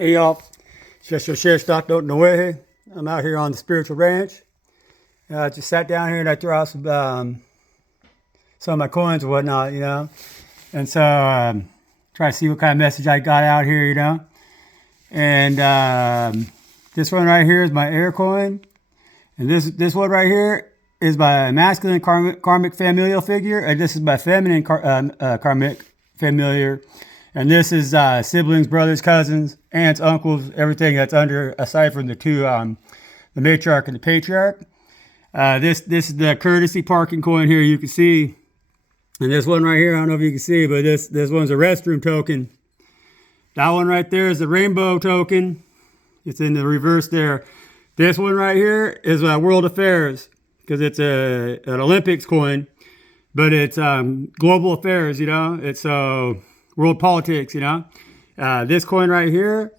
Hey y'all, it's just your share stock don't know where. I'm out here on the spiritual ranch. I just sat down here and I threw out some of my coins and whatnot, And so try to see what kind of message I got out here, And this one right here is my air coin, and this one right here is my masculine karmic familial figure, and this is my feminine karmic familiar. And this is siblings, brothers, cousins, aunts, uncles, everything that's under, aside from the two, the matriarch and the patriarch. This is the courtesy parking coin here, you can see. And this one right here, I don't know if you can see, but this one's a restroom token. That one right there is the rainbow token. It's in the reverse there. This one right here is world affairs, because it's an Olympics coin, but it's global affairs, It's world politics, This coin right here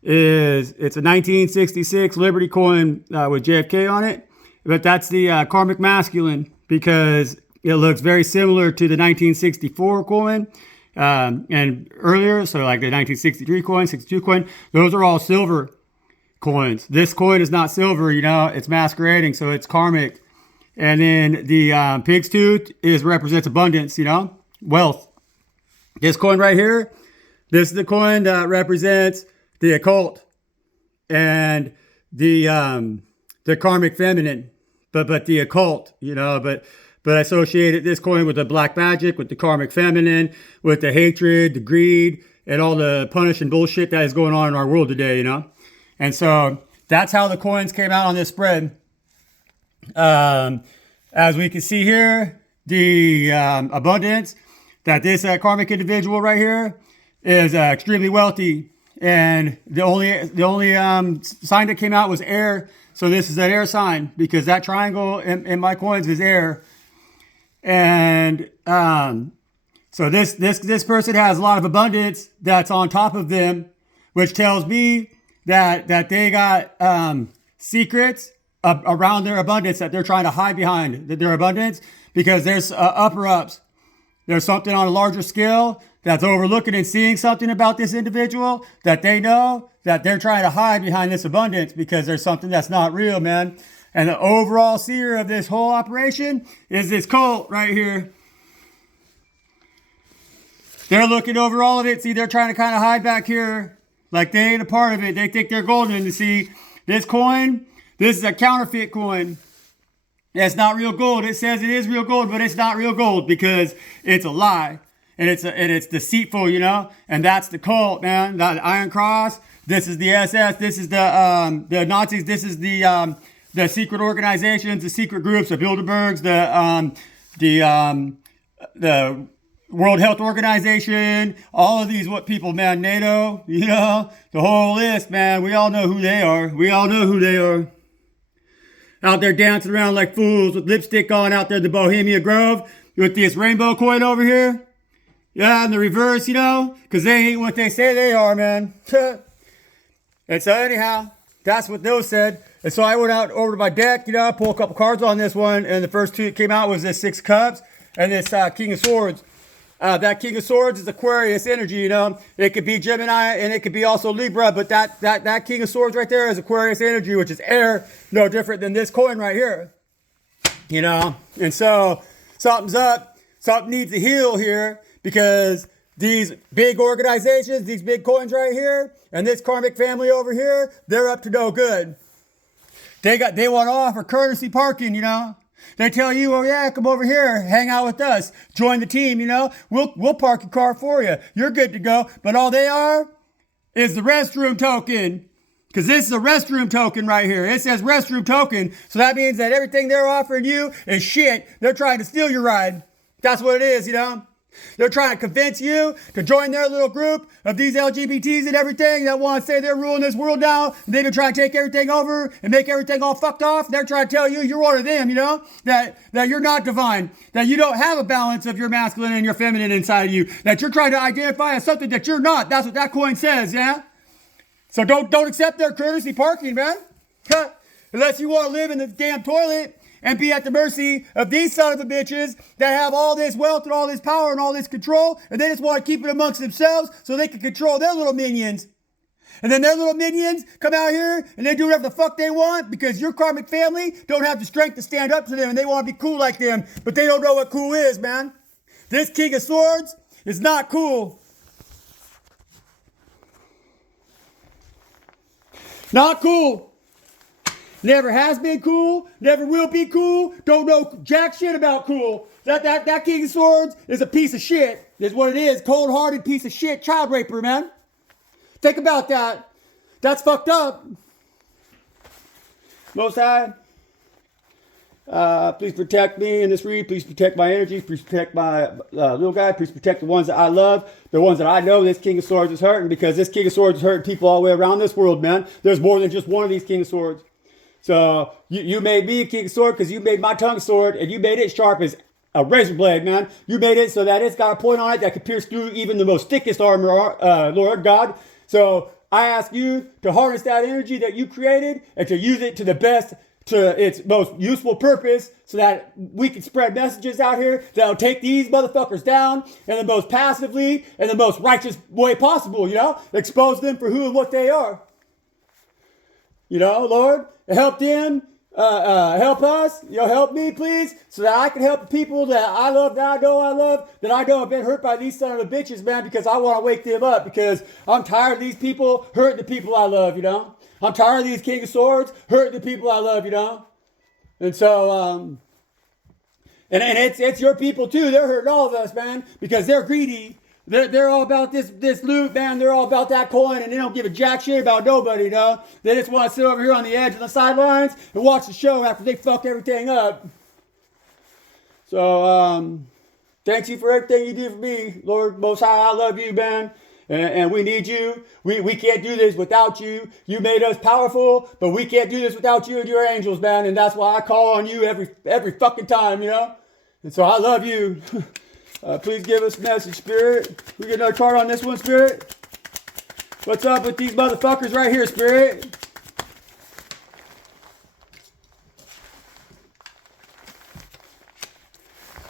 it's a 1966 Liberty coin with JFK on it, but that's the karmic masculine, because it looks very similar to the 1964 coin and earlier, so like the 1963 coin, 62 coin, those are all silver coins. This coin is not silver, it's masquerading, so it's karmic. And then the pig's tooth represents abundance, wealth. This coin right here, this is the coin that represents the occult and the karmic feminine, but the occult, but I associated this coin with the black magic, with the karmic feminine, with the hatred, the greed, and all the punish and bullshit that is going on in our world today, And so that's how the coins came out on this spread. As we can see here, the abundance that this karmic individual right here is extremely wealthy, and the only sign that came out was air. So this is an air sign, because that triangle in my coins is air, and so this person has a lot of abundance that's on top of them, which tells me that they got secrets around their abundance that they're trying to hide behind their abundance, because there's upper ups. There's something on a larger scale that's overlooking and seeing something about this individual that they know that they're trying to hide behind this abundance, because there's something that's not real, man. And the overall seer of this whole operation is this cult right here. They're looking over all of it. See, they're trying to kind of hide back here like they ain't a part of it. They think they're golden. To see this coin, this is a counterfeit coin. It's not real gold. It says it is real gold, but it's not real gold, because it's a lie, and it's deceitful, And that's the cult, man. The Iron Cross. This is the SS. This is the Nazis. This is the secret organizations, the secret groups, the Bilderbergs, the World Health Organization. All of these people, man. NATO. The whole list, man. We all know who they are. Out there dancing around like fools with lipstick on out there in the Bohemia Grove with this rainbow coin over here. Yeah, in the reverse, because they ain't what they say they are, man. And so anyhow, that's what those said. And so I went out over to my deck, pull a couple cards on this one, and the first two that came out was this Six Cups and this King of Swords. That King of Swords is Aquarius energy, It could be Gemini and it could be also Libra, but that King of Swords right there is Aquarius energy, which is air, no different than this coin right here, And so something's up. Something needs to heal here, because these big organizations, these big coins right here, and this karmic family over here, they're up to no good. They want to offer courtesy parking, They tell you, oh yeah, come over here, hang out with us, join the team, We'll park your car for you. You're good to go. But all they are is the restroom token. Because this is a restroom token right here. It says restroom token. So that means that everything they're offering you is shit. They're trying to steal your ride. That's what it is, They're trying to convince you to join their little group of these LGBTs and everything that want to say they're ruling this world now. They've been trying to take everything over and make everything all fucked off. They're trying to tell you you're one of them, that you're not divine, that you don't have a balance of your masculine and your feminine inside of you, that you're trying to identify as something that you're not. That's what that coin says, yeah? So don't accept their courtesy parking, man. Unless you want to live in the damn toilet and be at the mercy of these son of a bitches that have all this wealth and all this power and all this control, and they just want to keep it amongst themselves so they can control their little minions. And then their little minions come out here and they do whatever the fuck they want because your karmic family don't have the strength to stand up to them and they want to be cool like them, but they don't know what cool is, man. This King of Swords is not cool. Not cool. Never has been cool. Never will be cool. Don't know jack shit about cool. That King of Swords is a piece of shit. Is what it is. Cold-hearted piece of shit. Child raper, man. Think about that. That's fucked up. Most High, please protect me in this read. Please protect my energy. Please protect my little guy. Please protect the ones that I love. The ones that I know this King of Swords is hurting, because this King of Swords is hurting people all the way around this world, man. There's more than just one of these King of Swords. So you made me a King of Swords because you made my tongue a sword, and you made it sharp as a razor blade, man. You made it so that it's got a point on it that can pierce through even the most thickest armor, Lord God. So I ask you to harness that energy that you created and to use it to the best, to its most useful purpose, so that we can spread messages out here that'll take these motherfuckers down in the most passively and the most righteous way possible, you know? Expose them for who and what they are. You know, Lord, help them, help us, you know, help me, please, so that I can help the people that I love, that I know have been hurt by these son of a bitches, man, because I want to wake them up, because I'm tired of these people hurting the people I love, you know? I'm tired of these King of Swords hurting the people I love, you know? And so, and it's your people too. They're hurting all of us, man, because they're greedy. They're all about this loot, man. They're all about that coin, and they don't give a jack shit about nobody, you know? They just want to sit over here on the edge of the sidelines and watch the show after they fuck everything up. So, thank you for everything you do for me, Lord Most High. I love you, man. And we need you. We can't do this without you. You made us powerful, but we can't do this without you and your angels, man. And that's why I call on you every fucking time, you know? And so I love you. Please give us a message, Spirit. We get another card on this one, Spirit. What's up with these motherfuckers right here, Spirit?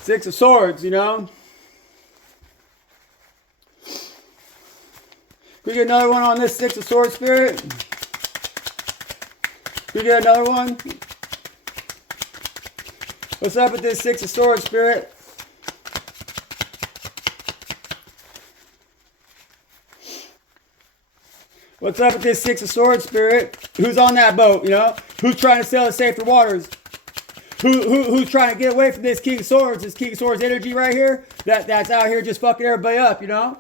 Six of Swords, you know? We get another one on this Six of Swords, Spirit. We get another one. What's up with this Six of Swords, Spirit? What's up with this Six of Swords, Spirit? Who's on that boat, you know? Who's trying to sail to safer waters? Who's trying to get away from this King of Swords, this King of Swords energy right here? That's out here just fucking everybody up, you know?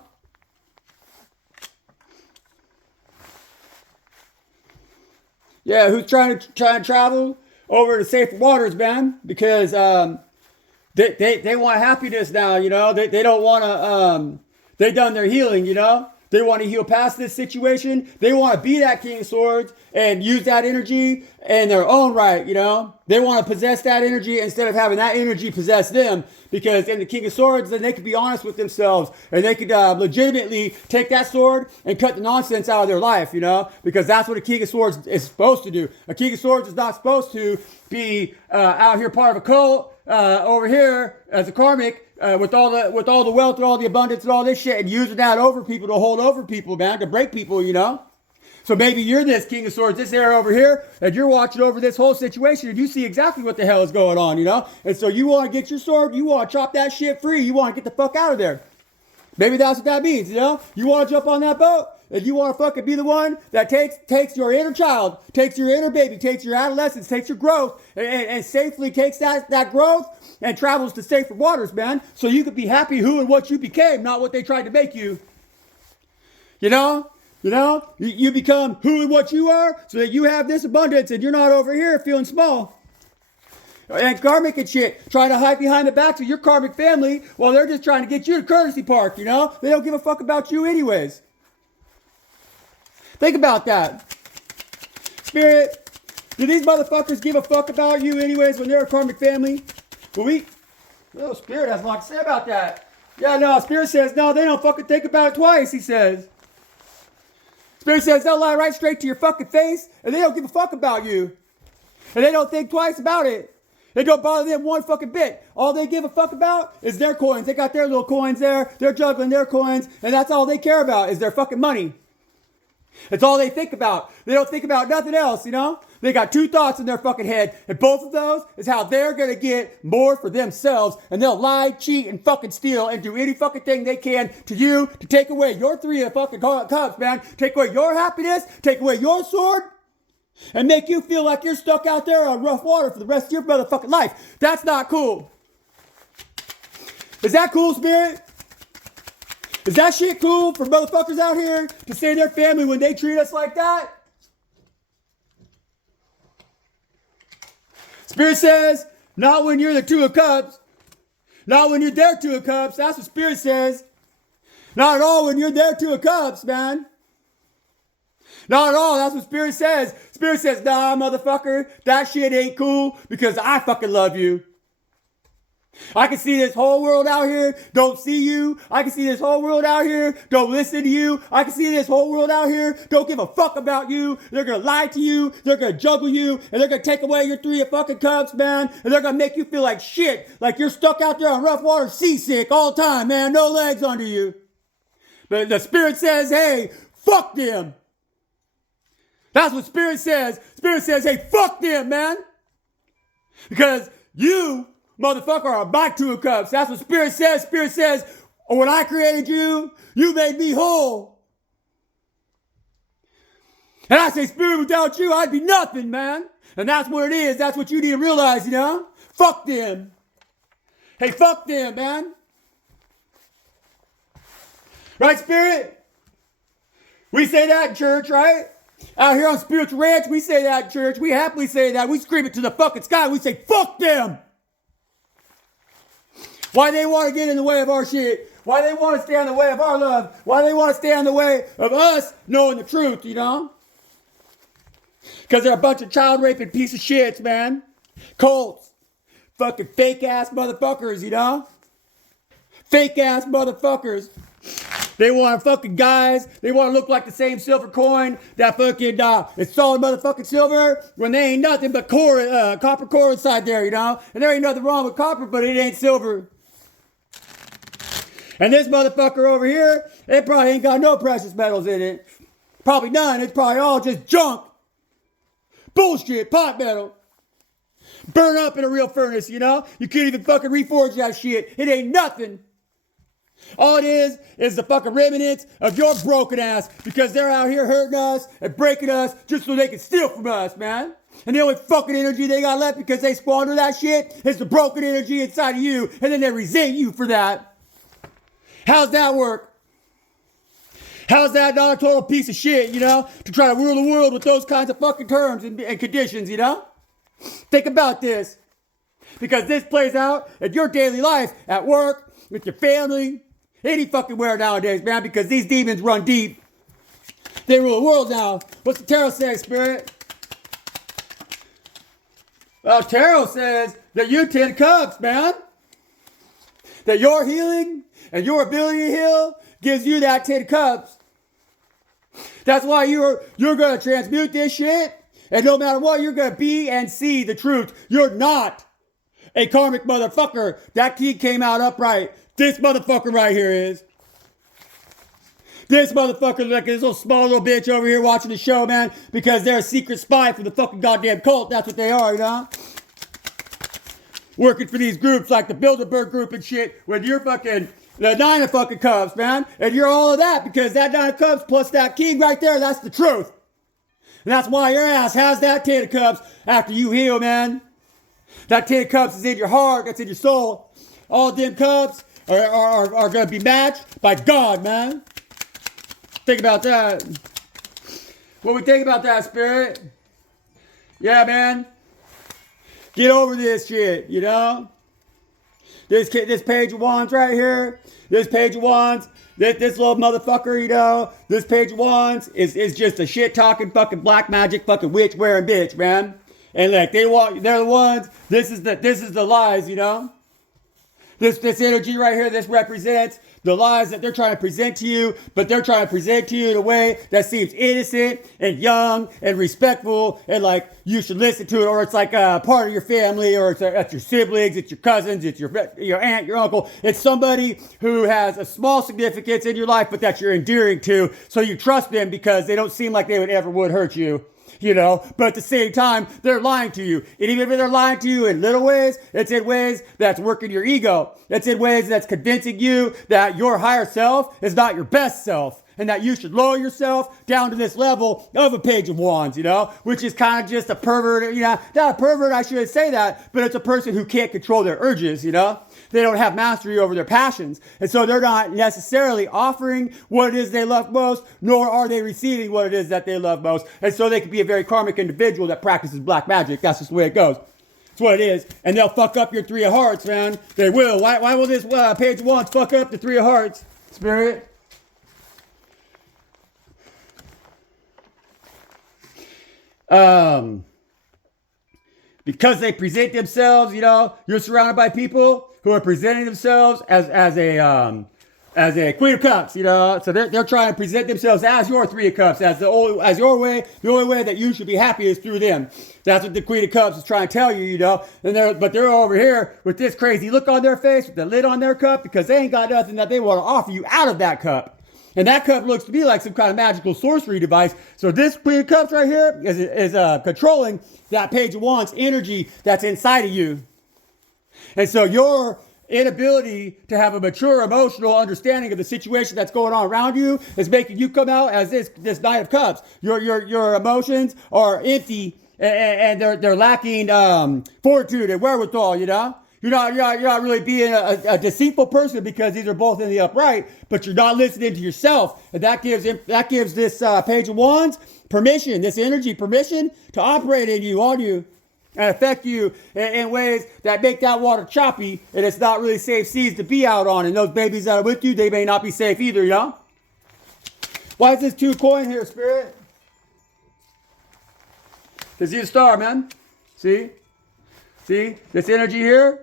Yeah, who's trying to travel over to safer waters, man? Because they want happiness now, you know? They don't want to, they done their healing, you know? They want to heal past this situation. They want to be that King of Swords and use that energy in their own right, you know? They want to possess that energy instead of having that energy possess them. Because in the King of Swords, then they could be honest with themselves. And they could legitimately take that sword and cut the nonsense out of their life, you know? Because that's what a King of Swords is supposed to do. A King of Swords is not supposed to be out here part of a cult over here as a karmic. With all the wealth and all the abundance and all this shit, and using that over people to hold over people, man, to break people, you know? So maybe you're this King of Swords, this area over here, and you're watching over this whole situation, and you see exactly what the hell is going on, you know? And so you want to get your sword, you want to chop that shit free, you want to get the fuck out of there. Maybe that's what that means, you know? You want to jump on that boat, and you want to fucking be the one that takes your inner child, takes your inner baby, takes your adolescence, takes your growth, and safely takes that growth and travels to safer waters, man. So you could be happy who and what you became, not what they tried to make you. You know? You become who and what you are so that you have this abundance and you're not over here feeling small. And karmic and shit, trying to hide behind the backs of your karmic family while they're just trying to get you to courtesy park, you know? They don't give a fuck about you anyways. Think about that. Spirit, do these motherfuckers give a fuck about you anyways when they're a karmic family? Oh, Spirit has a lot to say about that. Yeah, no, Spirit says, no, they don't fucking think about it twice, he says. Spirit says they'll lie right straight to your fucking face, and they don't give a fuck about you. And they don't think twice about it. They don't bother them one fucking bit. All they give a fuck about is their coins. They got their little coins there. They're juggling their coins, and that's all they care about is their fucking money. That's all they think about. They don't think about nothing else, you know? They got two thoughts in their fucking head, and both of those is how they're gonna get more for themselves, and they'll lie, cheat, and fucking steal, and do any fucking thing they can to you to take away your three of fucking cups, man. Take away your happiness, take away your sword, and make you feel like you're stuck out there on rough water for the rest of your motherfucking life. That's not cool. Is that cool, Spirit? Is that shit cool for motherfuckers out here to say their family when they treat us like that? Spirit says, not when you're the Two of Cups. Not when you're their Two of Cups. That's what Spirit says. Not at all when you're their Two of Cups, man. Not at all. That's what Spirit says. Spirit says, nah, motherfucker, that shit ain't cool because I fucking love you. I can see this whole world out here, don't see you. I can see this whole world out here, don't listen to you. I can see this whole world out here, don't give a fuck about you. They're gonna lie to you, they're gonna juggle you, and they're gonna take away your three of fucking cups, man. And they're gonna make you feel like shit, like you're stuck out there on rough water, seasick all the time, man, no legs under you. But the Spirit says, hey, fuck them. That's what Spirit says. Spirit says, hey, fuck them, man. Because you, motherfucker, are my Two of Cups. That's what Spirit says. Spirit says, when I created you, you made me whole. And I say, Spirit, without you, I'd be nothing, man. And that's what it is. That's what you need to realize, you know? Fuck them. Hey, fuck them, man. Right, Spirit? We say that in church, right? Out here on Spiritual Ranch, we say that in church. We happily say that. We scream it to the fucking sky. We say, fuck them. Why they want to get in the way of our shit? Why they want to stay in the way of our love? Why they want to stay in the way of us knowing the truth, you know? Because they're a bunch of child raping piece of shits, man. Cults. Fucking fake ass motherfuckers, you know? Fake ass motherfuckers. They want fucking guys. They want to look like the same silver coin that fucking is solid motherfucking silver when they ain't nothing but copper core inside there, you know? And there ain't nothing wrong with copper, but it ain't silver. And this motherfucker over here, it probably ain't got no precious metals in it. Probably none. It's probably all just junk. Bullshit, pot metal. Burn up in a real furnace, you know? You can't even fucking reforge that shit. It ain't nothing. All it is the fucking remnants of your broken ass because they're out here hurting us and breaking us just so they can steal from us, man. And the only fucking energy they got left because they squander that shit is the broken energy inside of you, and then they resent you for that. How's that work? How's that not a total piece of shit, you know? To try to rule the world with those kinds of fucking terms and conditions, you know? Think about this. Because this plays out in your daily life, at work, with your family, any fucking where nowadays, man, because these demons run deep. They rule the world now. What's the tarot say, Spirit? Well, tarot says that you 10 cups, man. That your healing and your ability to heal gives you that 10 cups. That's why you're going to transmute this shit. And no matter what, you're going to be and see the truth. You're not a karmic motherfucker. That key came out upright. This motherfucker right here is. This motherfucker, like this little small little bitch over here watching the show, man, because they're a secret spy for the fucking goddamn cult. That's what they are, you know? Working for these groups like the Bilderberg group and shit, when you're fucking the 9 of fucking cups, man. And you're all of that because that 9 of cups plus that king right there, that's the truth. And that's why your ass has that 10 of cups after you heal, man. That 10 of cups is in your heart, that's in your soul. All them cups are going to be matched by God, man. Think about that. What we think about that, Spirit? Yeah, man. Get over this shit, you know? This page of wands right here. This page of wands. This little motherfucker, you know? This page of wands is just a shit-talking fucking black magic fucking witch-wearing bitch, man. And like, they're the ones. This is the lies, you know? This energy right here, this represents the lies that they're trying to present to you, but they're trying to present to you in a way that seems innocent and young and respectful and like you should listen to it, or it's like a part of your family, or it's your siblings, it's your cousins, it's your aunt, your uncle. It's somebody who has a small significance in your life, but that you're endearing to, so you trust them because they don't seem like they would hurt you. But at the same time, they're lying to you. And even if they're lying to you in little ways, it's in ways that's working your ego. It's in ways that's convincing you that your higher self is not your best self, and that you should lower yourself down to this level of a page of wands, which is kind of just a pervert, not a pervert, I shouldn't say that, but it's a person who can't control their urges, They don't have mastery over their passions. And so they're not necessarily offering what it is they love most, nor are they receiving what it is that they love most. And so they could be a very karmic individual that practices black magic. That's just the way it goes. That's what it is. And they'll fuck up your Three of Hearts, man. They will. Why will this page of wands fuck up the Three of Hearts, Spirit? Because they present themselves, you're surrounded by people who are presenting themselves as a Queen of Cups, so they're trying to present themselves as your Three of Cups, as your way. The only way that you should be happy is through them. That's what the Queen of Cups is trying to tell you, And they're over here with this crazy look on their face, with the lid on their cup, because they ain't got nothing that they want to offer you out of that cup. And that cup looks to be like some kind of magical sorcery device. So this Queen of Cups right here is controlling that Page of Wands energy that's inside of you. And so your inability to have a mature emotional understanding of the situation that's going on around you is making you come out as this Knight of Cups. Your emotions are empty and they're lacking fortitude and wherewithal, You're not really being a deceitful person, because these are both in the upright, but you're not listening to yourself. And that gives this Page of Wands permission, this energy permission to operate in you, on you, and affect you in ways that make that water choppy, and it's not really safe seas to be out on. And those babies that are with you, they may not be safe either, Why is this 2 coin here, Spirit? Because you're the star, man. See? This energy here?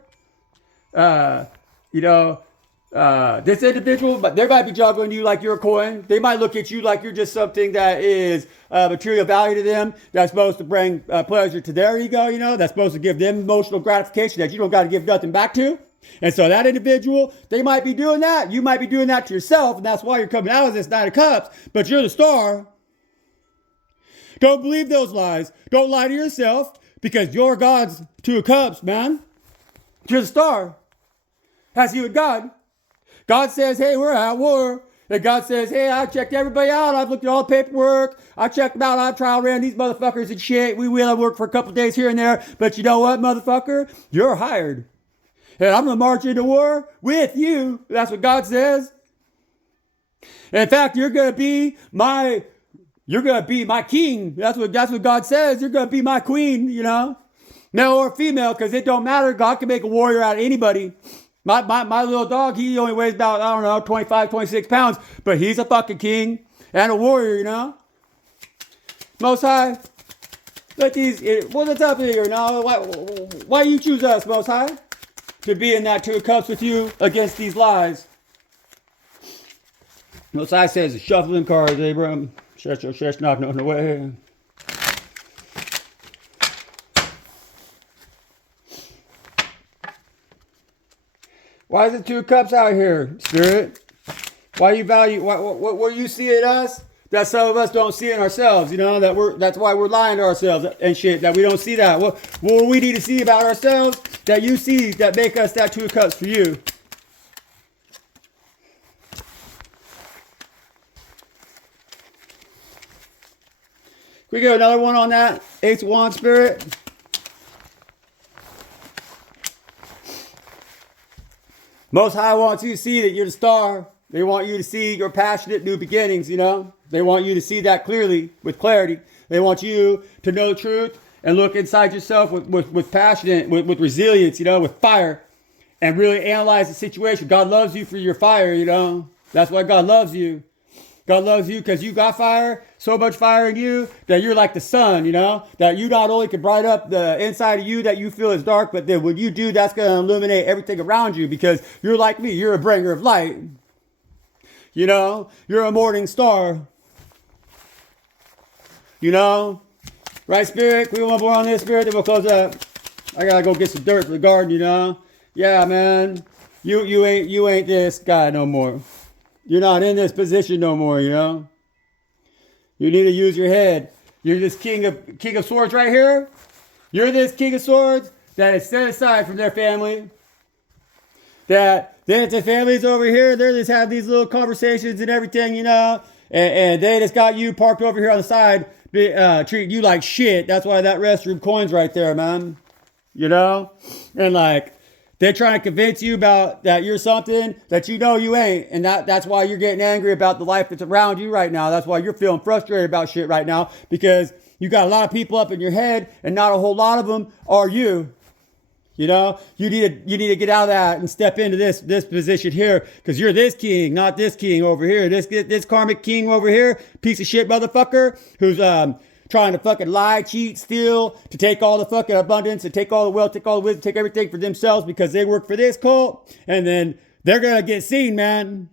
This individual, but they might be juggling you like you're a coin. They might look at you like you're just something that is material value to them, that's supposed to bring pleasure to their ego, that's supposed to give them emotional gratification that you don't got to give nothing back to. And so that individual, they might be doing that. You might be doing that to yourself, and that's why you're coming out of this Knight of Cups, but you're the star. Don't believe those lies. Don't lie to yourself, because you're God's 2 of Cups, man. You're the star. Has you with God. God says, hey, we're at war. And God says, hey, I checked everybody out. I've looked at all the paperwork. I checked them out. I've trial ran these motherfuckers and shit. We will work for a couple of days here and there. But you know what, motherfucker? You're hired. And I'm going to march into war with you. That's what God says. And in fact, you're going to be my king. That's what God says. You're going to be my queen, male or female, because it don't matter. God can make a warrior out of anybody. My little dog, he only weighs about, 25, 26 pounds, but he's a fucking king and a warrior, Most High, what's up here, Why you choose us, Most High, to be in that 2 of Cups with you against these lies? Most High says, shuffling cards, Abram. Shush, knock, no way. Why is it 2 of Cups out here, Spirit? Why you value, what you see in us that some of us don't see in ourselves, that's why we're lying to ourselves and shit, that we don't see that. What we need to see about ourselves that you see that make us that 2 of Cups for you? Can we get another one on that? Ace of Wands, Spirit. Most High wants you to see that you're the star. They want you to see your passionate new beginnings, They want you to see that clearly, with clarity. They want you to know the truth and look inside yourself with passion, with resilience, with fire, and really analyze the situation. God loves you for your fire, That's why God loves you. God loves you because you got fire, so much fire in you that you're like the sun, that you not only can bright up the inside of you that you feel is dark, but then when you do, that's going to illuminate everything around you, because you're like me, you're a bringer of light. You know, you're a morning star. You know, right, Spirit? We want more on this, Spirit, then we'll close up. I gotta go get some dirt for the garden, you know? Yeah, man. You ain't this guy no more. You're not in this position no more, you know? You need to use your head. You're this king of swords right here. You're this king of swords that is set aside from their family. That the families over here, they just have these little conversations and everything, you know? And they just got you parked over here on the side, treating you like shit. That's why that restroom coin's right there, man. You know? And like, they're trying to convince you about that you're something that you know you ain't. And that's why you're getting angry about the life that's around you right now. That's why you're feeling frustrated about shit right now. Because you got a lot of people up in your head and not a whole lot of them are you. You know, you need to get out of that and step into this position here, because you're this king, not this king over here. This karmic king over here, piece of shit motherfucker, who's trying to fucking lie, cheat, steal, to take all the fucking abundance, to take all the wealth, take all the wisdom, take everything for themselves because they work for this cult, and then they're gonna get seen, man.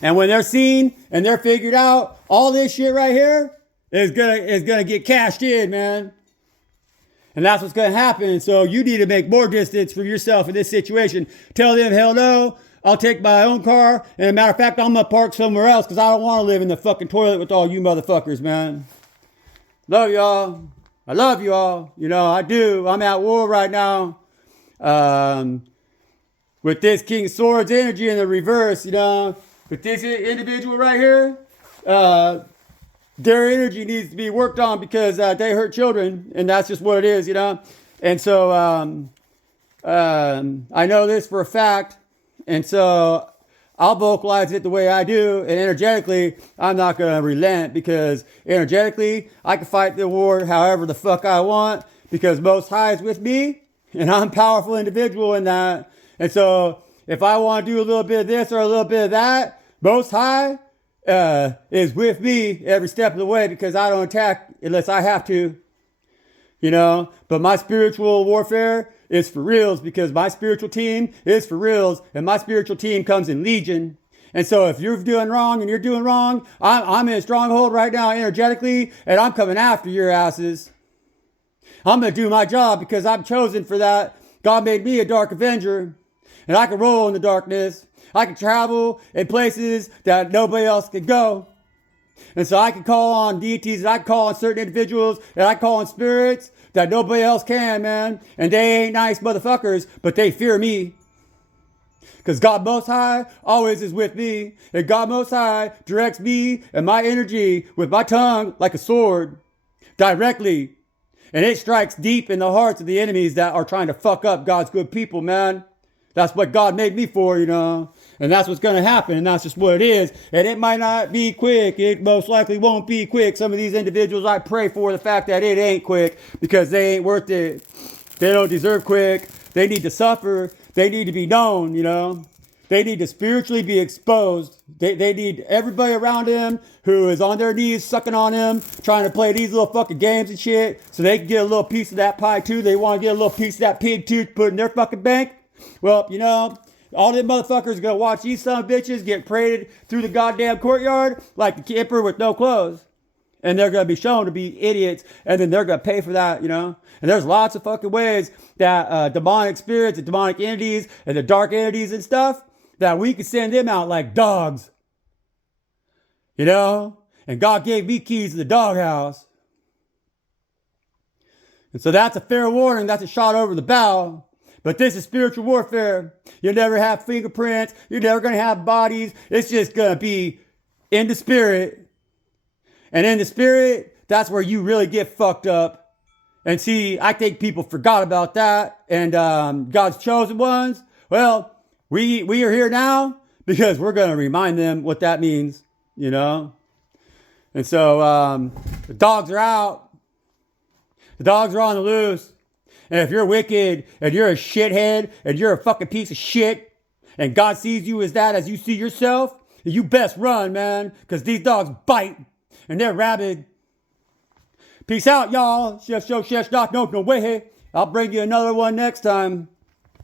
And when they're seen and they're figured out, all this shit right here is gonna get cashed in, man. And that's what's going to happen. So you need to make more distance for yourself in this situation. Tell them, hell no, I'll take my own car. And as a matter of fact, I'm going to park somewhere else because I don't want to live in the fucking toilet with all you motherfuckers, man. Love y'all. I love y'all. You know, I do. I'm at war right now with this King of Swords energy in the reverse, you know. With this individual right here, their energy needs to be worked on because they hurt children, and that's just what it is, you know. And so I know this for a fact, and so I'll vocalize it the way I do, and energetically, I'm not going to relent, because energetically, I can fight the war however the fuck I want, because Most High is with me, and I'm a powerful individual in that. And so if I want to do a little bit of this or a little bit of that, Most High is with me every step of the way, because I don't attack unless I have to, you know. But my spiritual warfare is for reals, because my spiritual team is for reals, and my spiritual team comes in legion. And so if you're doing wrong and you're doing wrong, I'm in a stronghold right now energetically, and I'm coming after your asses. I'm going to do my job because I'm chosen for that. God made me a dark avenger, and I can roll in the darkness. I can travel in places that nobody else can go. And so I can call on deities, and I can call on certain individuals, and I call on spirits that nobody else can, man. And they ain't nice motherfuckers, but they fear me. Because God Most High always is with me. And God Most High directs me and my energy with my tongue like a sword directly. And it strikes deep in the hearts of the enemies that are trying to fuck up God's good people, man. That's what God made me for, you know. And that's what's going to happen. And that's just what it is. And it might not be quick. It most likely won't be quick. Some of these individuals, I pray for the fact that it ain't quick, because they ain't worth it. They don't deserve quick. They need to suffer. They need to be known, you know. They need to spiritually be exposed. They need everybody around him who is on their knees sucking on him, trying to play these little fucking games and shit, so they can get a little piece of that pie too. They want to get a little piece of that pig too to put in their fucking bank. Well, you know, all them motherfuckers are going to watch these son of bitches get paraded through the goddamn courtyard like the emperor with no clothes. And they're going to be shown to be idiots, and then they're going to pay for that, you know. And there's lots of fucking ways that demonic spirits and demonic entities and the dark entities and stuff, that we can send them out like dogs. You know? And God gave me keys to the doghouse. And so that's a fair warning. That's a shot over the bow. But this is spiritual warfare. You'll never have fingerprints. You're never going to have bodies. It's just going to be in the spirit. And in the spirit, that's where you really get fucked up. And see, I think people forgot about that. And God's chosen ones, well, we are here now because we're going to remind them what that means, you know. And so the dogs are out. The dogs are on the loose. And if you're wicked and you're a shithead and you're a fucking piece of shit, and God sees you as that as you see yourself, you best run, man, because these dogs bite and they're rabid. Peace out, y'all. Chef Show, Chef Doc, no way. I'll bring you another one next time.